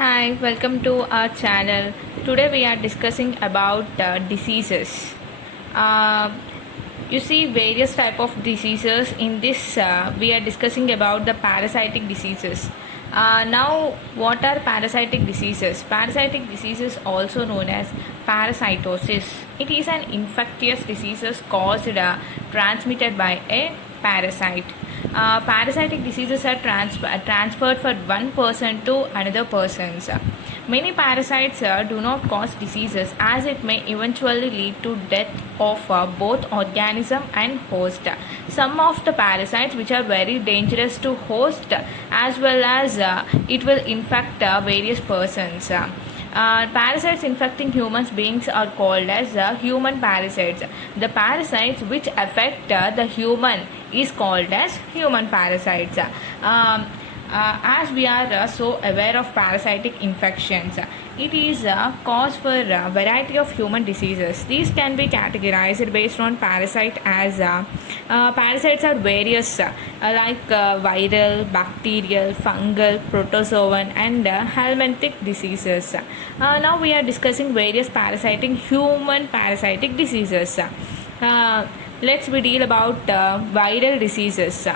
Hi, welcome to our channel. Today we are discussing about diseases. Uh, you see various type of diseases in this. We are discussing about the parasitic diseases. Now, what are parasitic diseases? Parasitic diseases, also known as parasitosis. It is an infectious disease caused transmitted by a parasite. Parasitic diseases are transferred from one person to another person. Many parasites do not cause diseases as it may eventually lead to death of both organism and host. Some of the parasites which are very dangerous to host as well as it will infect various persons. Parasites infecting human beings are called as human parasites. The parasites which affect the human is called as human parasites. As we are so aware of parasitic infections, it is a cause for a variety of human diseases. These can be categorized based on parasite as parasites are various like viral, bacterial, fungal, protozoan and helminthic diseases. Now we are discussing various human parasitic diseases. Let's we deal about viral diseases.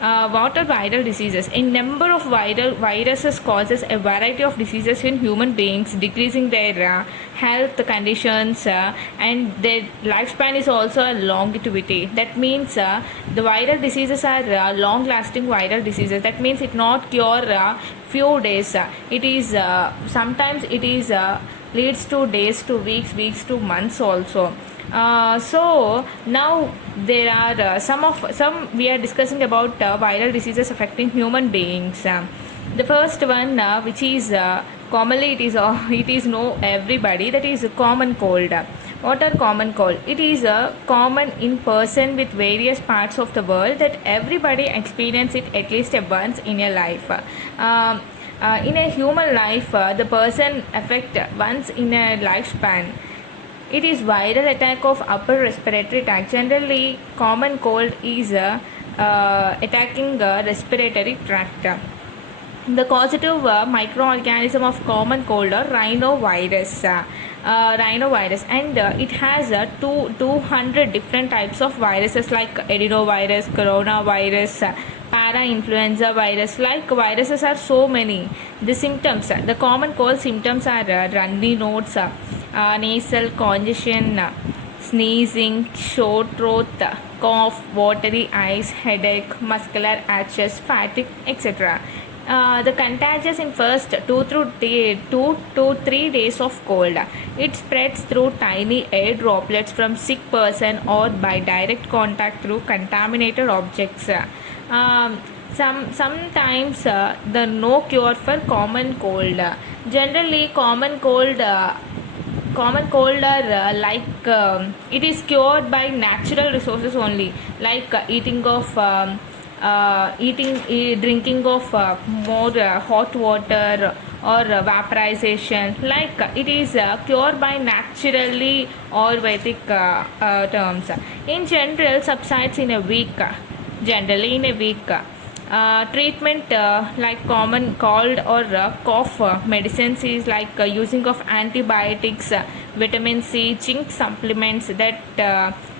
What are viral diseases? A number of viruses causes a variety of diseases in human beings, decreasing their health conditions and their lifespan is also a longevity. That means the viral diseases are long-lasting viral diseases. That means it not cure few days. It is sometimes it is leads to days to weeks to months also. So now there are some we are discussing about viral diseases affecting human beings. The first one, which is commonly it is know everybody, that is common cold. What are common cold? It is common in person with various parts of the world that everybody experience it at least once in a life. In a human life, the person affect once in a lifespan. It is viral attack of upper respiratory tract. Generally, common cold is attacking respiratory tract. The causative microorganism of common cold or rhinovirus. Rhinovirus, and it has 200 different types of viruses like adenovirus, coronavirus, para-influenza virus. Like viruses are so many. The symptoms, the common cold symptoms are runny nose, nasal congestion, sneezing, sore throat, cough, watery eyes, headache, muscular itches, fatigue, etc. The contagious in first 2 to 3 days of cold. It spreads through tiny air droplets from sick person or by direct contact through contaminated objects. Sometimes the no cure for common cold. Generally, common cold are it is cured by natural resources only, like drinking of more hot water or vaporization. Like it is cured by naturally Ayurvedic terms. In general, subsides in a week. Generally, in a week. Treatment like common cold or cough medicines is like using of antibiotics, vitamin C, zinc supplements. That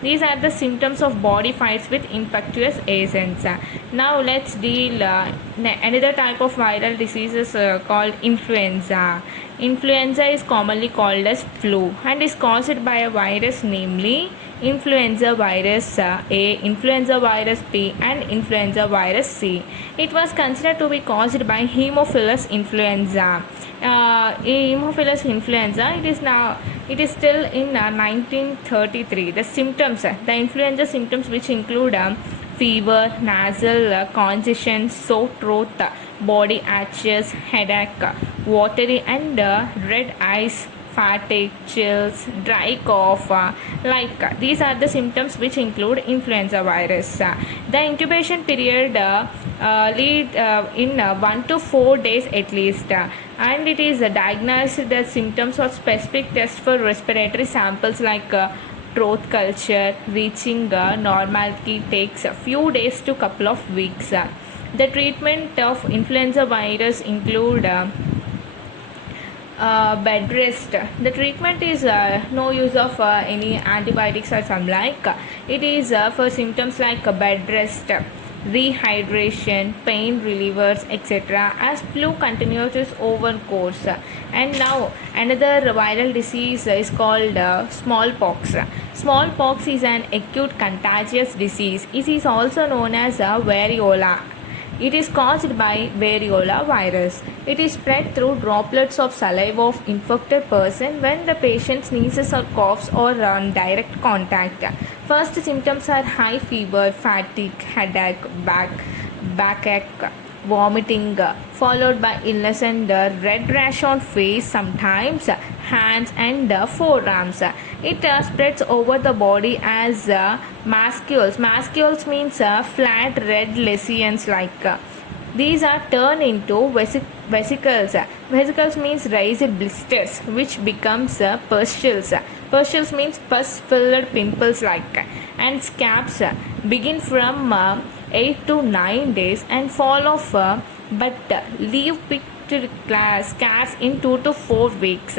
these are the symptoms of body fights with infectious agents. Now let's deal another type of viral diseases called influenza. Influenza is commonly called as flu and is caused by a virus, namely influenza virus A, influenza virus B and influenza virus C. It was considered to be caused by Haemophilus influenza. Haemophilus influenza, it is still in 1933. The symptoms, the influenza symptoms, which include fever, nasal congestion, sore throat, body itches, headache, watery and red eyes, fatigue, chills, dry cough. These are the symptoms which include influenza virus. The incubation period lead in 1 to 4 days at least, and it is diagnosed the symptoms of specific tests for respiratory samples like throat culture. Reaching normality takes a few days to couple of weeks. The treatment of influenza virus include Bed rest. The treatment is no use of any antibiotics or some like. It is for symptoms like bed rest, rehydration, pain relievers, etc. as flu continues its over course. And now another viral disease is called smallpox. Smallpox is an acute contagious disease. It is also known as variola. It is caused by variola virus. It is spread through droplets of saliva of infected person when the patient sneezes or coughs or on direct contact. First symptoms are high fever, fatigue, headache, backache, vomiting, followed by illness and red rash on face, sometimes hands and forearms. It spreads over the body as mascules. Mascules means flat red lesions like. These are turned into vesicles. Vesicles means raised blisters, which becomes pustules. Pustules means pus-filled pimples like. And scabs begin from 8 to 9 days and fall off, but leave picture scars in 2 to 4 weeks.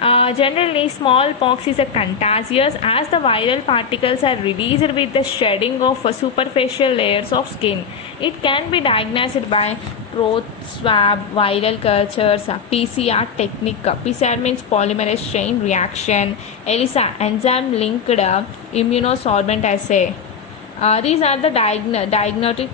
Generally, smallpox is a contagious as the viral particles are released with the shedding of superficial layers of skin. It can be diagnosed by throat swab, viral cultures, PCR technique. PCR means polymerase chain reaction, ELISA enzyme linked immunosorbent assay. These are the diagnostic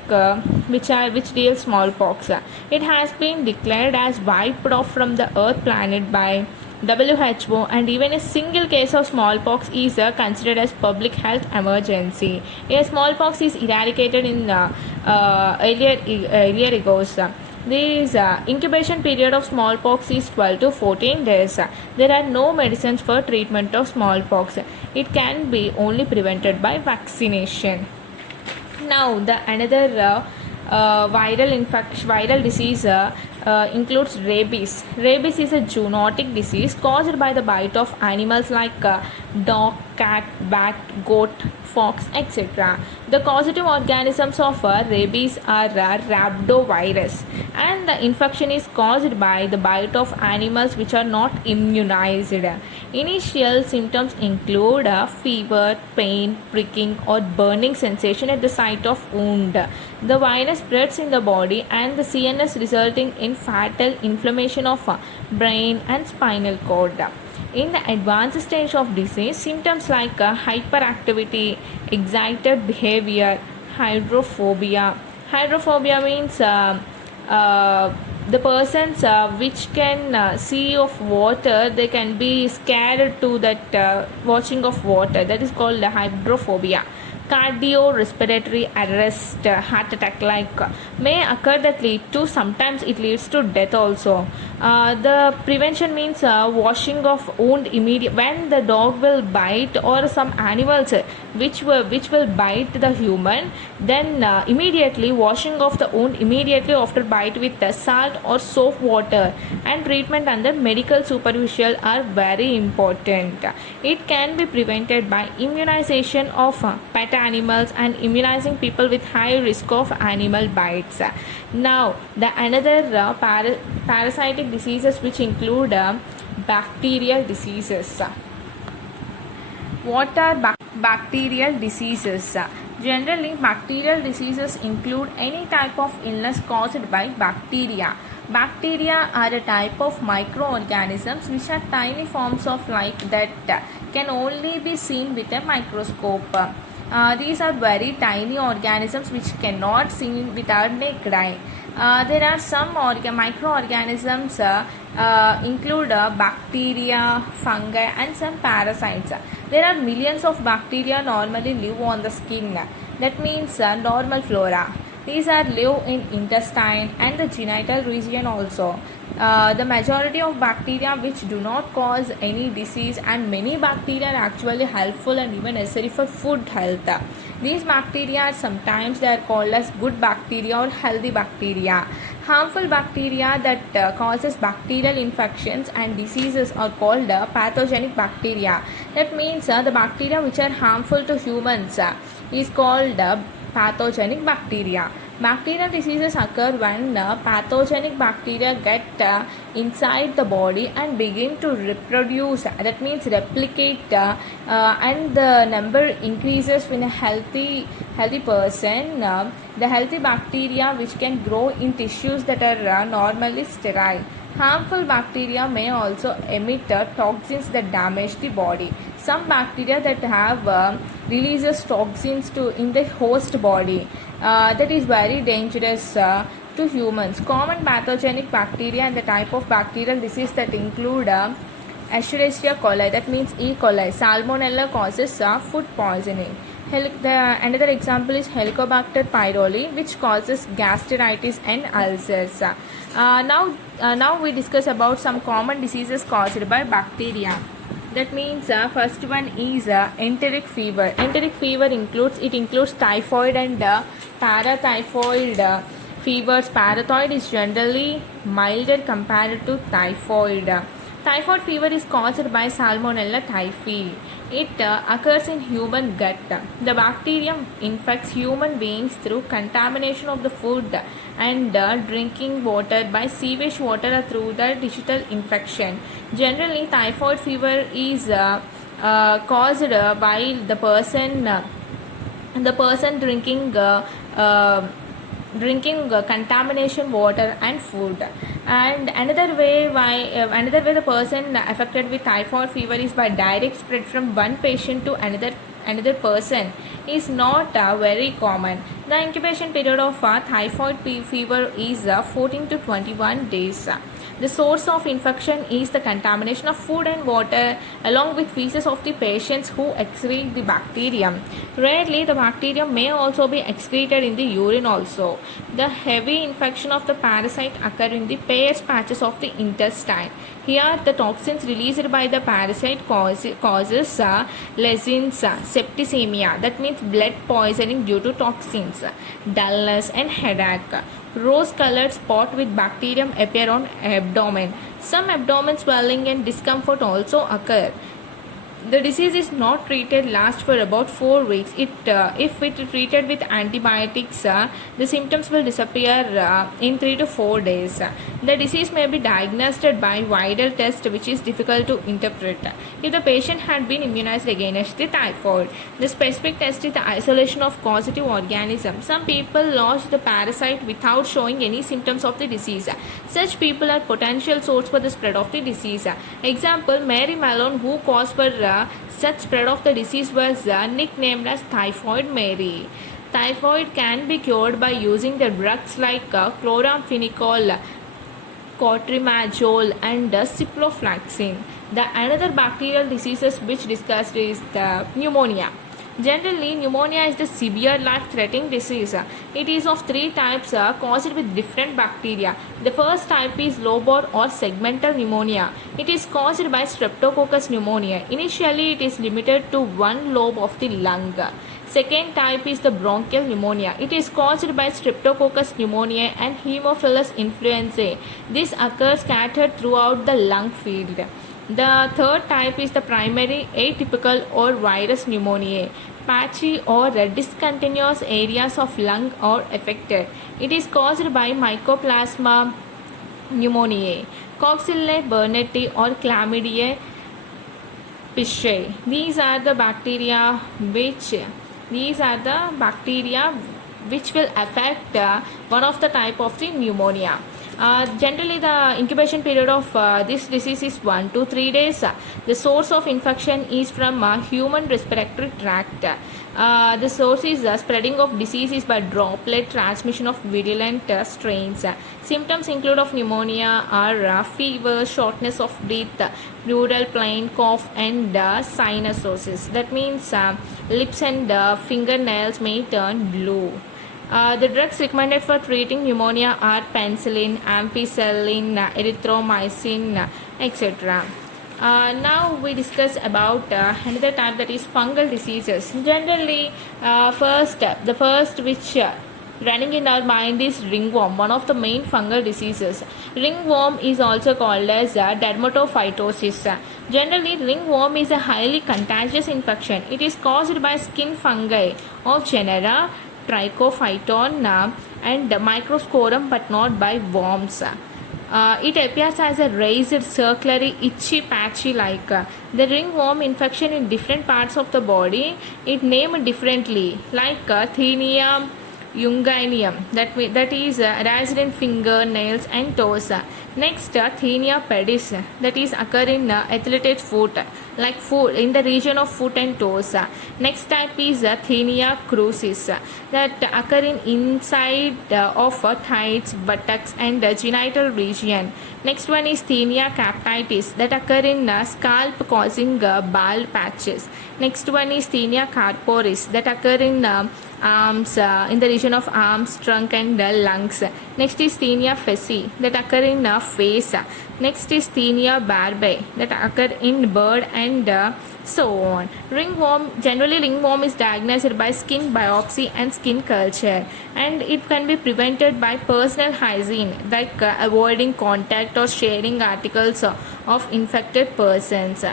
which deal smallpox. It has been declared as wiped off from the earth planet by WHO, and even a single case of smallpox is considered as public health emergency. A smallpox is eradicated in earlier years. This incubation period of smallpox is 12 to 14 days. There are no medicines for treatment of smallpox. It can be only prevented by vaccination. Now, the another viral disease includes rabies. Rabies is a zoonotic disease caused by the bite of animals like dog, cat, bat, goat, fox, etc. The causative organisms of rabies are rhabdovirus, and the infection is caused by the bite of animals which are not immunized. Initial symptoms include fever, pain, pricking, or burning sensation at the site of wound. The virus spreads in the body and the CNS, resulting in fatal inflammation of brain and spinal cord. In the advanced stage of disease, symptoms like hyperactivity, excited behavior, hydrophobia. Hydrophobia means the persons which can see of water, they can be scared to that watching of water. That is called hydrophobia. Cardiorespiratory arrest, heart attack like may occur that lead to, sometimes it leads to death also. The prevention means washing of wound immediate when the dog will bite or some animals which will bite the human, then immediately washing of the wound immediately after bite with salt or soap water, and treatment under medical supervision are very important. It can be prevented by immunization of pet animals and immunizing people with high risk of animal bites. Now, the another parasitic diseases which include bacterial diseases. What are bacterial diseases? Generally, bacterial diseases include any type of illness caused by bacteria. Bacteria are a type of microorganisms which are tiny forms of life that can only be seen with a microscope. These are very tiny organisms which cannot seen with our naked eye. There are some microorganisms include bacteria, fungi, and some parasites. There are millions of bacteria normally live on the skin. That means normal flora. These are live in intestine and the genital region also. The majority of bacteria which do not cause any disease, and many bacteria are actually helpful and even necessary for food health. These bacteria sometimes they are called as good bacteria or healthy bacteria. Harmful bacteria that causes bacterial infections and diseases are called pathogenic bacteria. That means the bacteria which are harmful to humans is called pathogenic bacteria. Bacterial diseases occur when pathogenic bacteria get inside the body and begin to reproduce. That means replicate, and the number increases in a healthy person. The healthy bacteria which can grow in tissues that are normally sterile. Harmful bacteria may also emit toxins that damage the body. Some bacteria that have releases toxins to in the host body, that is very dangerous to humans. Common pathogenic bacteria and the type of bacterial disease that include Escherichia coli, that means E. coli. Salmonella causes food poisoning. Another example is Helicobacter pylori, which causes gastritis and ulcers. Now we discuss about some common diseases caused by bacteria. That means first one is enteric fever. Enteric fever includes typhoid and paratyphoid fevers. Parathyroid is generally milder compared to typhoid. Typhoid fever is caused by Salmonella typhi. It occurs in human gut. The bacterium infects human beings through contamination of the food and drinking water by sewage water or through the digital infection. Generally, typhoid fever is caused by the person drinking contamination water and food. And another way the person affected with typhoid fever is by direct spread from one patient to another person is not very common. The incubation period of typhoid fever is 14 to 21 days. The source of infection is the contamination of food and water along with feces of the patients who excrete the bacterium. Rarely, the bacterium may also be excreted in the urine also. The heavy infection of the parasite occur in the Peyer's patches of the intestine. Here, the toxins released by the parasite causes lesions, septicemia, that means blood poisoning due to toxins, dullness and headache. Rose-colored spot with bacterium appear on abdomen. Some abdomen swelling and discomfort also occur. The disease is not treated lasts for about 4 weeks. If it is treated with antibiotics, the symptoms will disappear in 3 to 4 days. The disease may be diagnosed by viral test, which is difficult to interpret. If the patient had been immunized against the typhoid, the specific test is the isolation of causative organism. Some people lost the parasite without showing any symptoms of the disease. Such people are potential source for the spread of the disease. Example: Mary Malone, who caused for such spread of the disease, was nicknamed as Typhoid Mary. Typhoid can be cured by using the drugs like chloramphenicol, cotrimazole and ciprofloxacin. The another bacterial diseases which discussed is the pneumonia. Generally, pneumonia is the severe life-threatening disease. It is of 3 types caused with different bacteria. The first type is lobar or segmental pneumonia. It is caused by Streptococcus pneumoniae. Initially, it is limited to one lobe of the lung. Second type is the bronchial pneumonia. It is caused by Streptococcus pneumoniae and Haemophilus influenzae. This occurs scattered throughout the lung field. The third type is the primary atypical or virus pneumoniae. Patchy or discontinuous areas of lung are affected. It is caused by Mycoplasma pneumoniae, Coxillae burnetii or Chlamydia pisciae. These are the bacteria which will affect one of the type of the pneumonia. Generally, the incubation period of this disease is 1 to 3 days. The source of infection is from human respiratory tract. The source is spreading of disease is by droplet transmission of virulent strains. Symptoms include of pneumonia are fever, shortness of breath, pleural plain cough and cyanosis. That means lips and fingernails may turn blue. The drugs recommended for treating pneumonia are penicillin, ampicillin, erythromycin, etc. Now we discuss about another type, that is fungal diseases. Generally, the first which running in our mind is ringworm, one of the main fungal diseases. Ringworm is also called as dermatophytosis. Generally, ringworm is a highly contagious infection. It is caused by skin fungi of genera trichophyton and microsporum, but not by worms. It appears as a raised, circular, itchy, patchy like. The ringworm infection in different parts of the body, it named differently, like Thenia unguineum, that is raised in fingernails and toes. Next, Thenia pedis, that is occur in athlete's foot, like foot in the region of foot and toes. Next type is Thenia crucis, that occur in inside of thighs, buttocks and genital region. Next one is Thenia captitis, that occur in scalp causing bald patches. Next one is Thenia corporis, that occur in arms, in the region of arms, trunk and lungs. Next is Thenia feci, that occur in face. Next is Thenia barbae, that occur in bird and so on. Generally ringworm is diagnosed by skin biopsy and skin culture, and it can be prevented by personal hygiene, like avoiding contact or sharing articles of infected persons.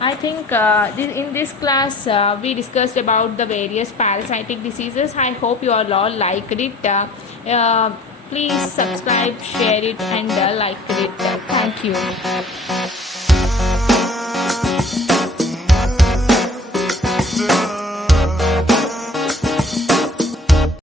I think in this class we discussed about the various parasitic diseases. I hope you all liked it. Please subscribe, share it and like it. Thank you.